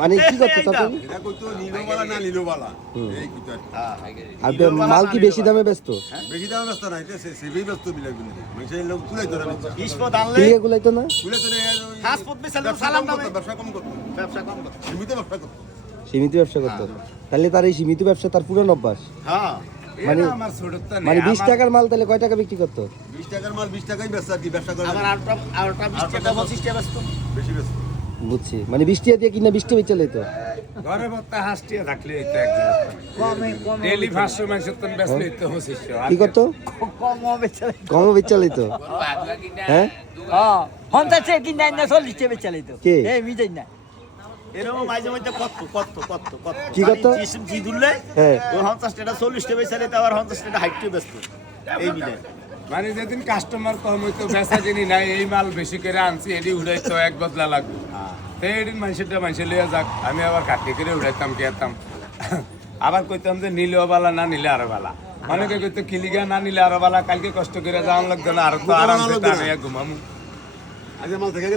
মানে কি করতো তখন? এটা কইতো নীলবালা না নীলবালা এই কইতো আর মাল কি বেশি দামে বেচতো? বেশি দাম ব্যস্ত না এটা সেভি ব্যস্ত বিলা বিলা মানে লোক তুলাইতো না বিস্পদ আনলে কিলিয়া গুলাইতো না? তুলাইতো না হাসপত বেচালে সালাম দামে ব্যবসা কম করতো ব্যবসা কম করতে। সীমিত ব্যবসা করতো সীমিত ব্যবসা করতো। তাহলে তার এই সীমিত ব্যবসা তার পুরনো অভ্যাস। হ্যাঁ মানে আমার ছোটটা মানে 20 টাকার মাল তাহলে কয় টাকা বিক্রি করতো? 20 টাকার মাল 20 টাকাই বেচা কি ব্যবসা করে আমার আরটা 20 টাকা 25 টাকা ব্যস্ত বেশি বেচা বুঝছি, মানে 20 টাকা দিয়ে কিনা 20 টাকা বেচে লইতো। ঘরে ভর্তা হাসটিয়া থাকলে এই তো একজন ডেইলি 500 মাংসের তো বেচলে তো 2500 কি করতো? কম বেচালে কমও বেচে লইতো। হ্যাঁ হ্যাঁ হন্তাছে কি নাই না 40 টাকা বেচালে তো কে? এই মিজাই না এরকম মাঝে মধ্যে কত কি করতো? জি ধরলে হ্যাঁ। ও 50 টাকা 40 টাকা বেচালে তো আবার 50 টাকা হাইট ব্যস্ত এই মিলে মানে যেদিন কাস্টমার কম হইতো বেচা জিনি নাই এই মাল বেশি করে আনছি এডি উড়াইতো এক বদলা লাগবে তো এদিন মানুষের লিয়ে যাক আমি আবার কাটি করে উড়াইতাম কেতাম আবার কইতাম যে নিলেও বালা না নিলে আরো বালা অনেকে কইতো কিলিগা না নিলে আরো বালা কালকে কষ্ট করে যাওয়ান লাগতো না আর তো আরামসে ঘুমামু আজ মাল থেকে গেলে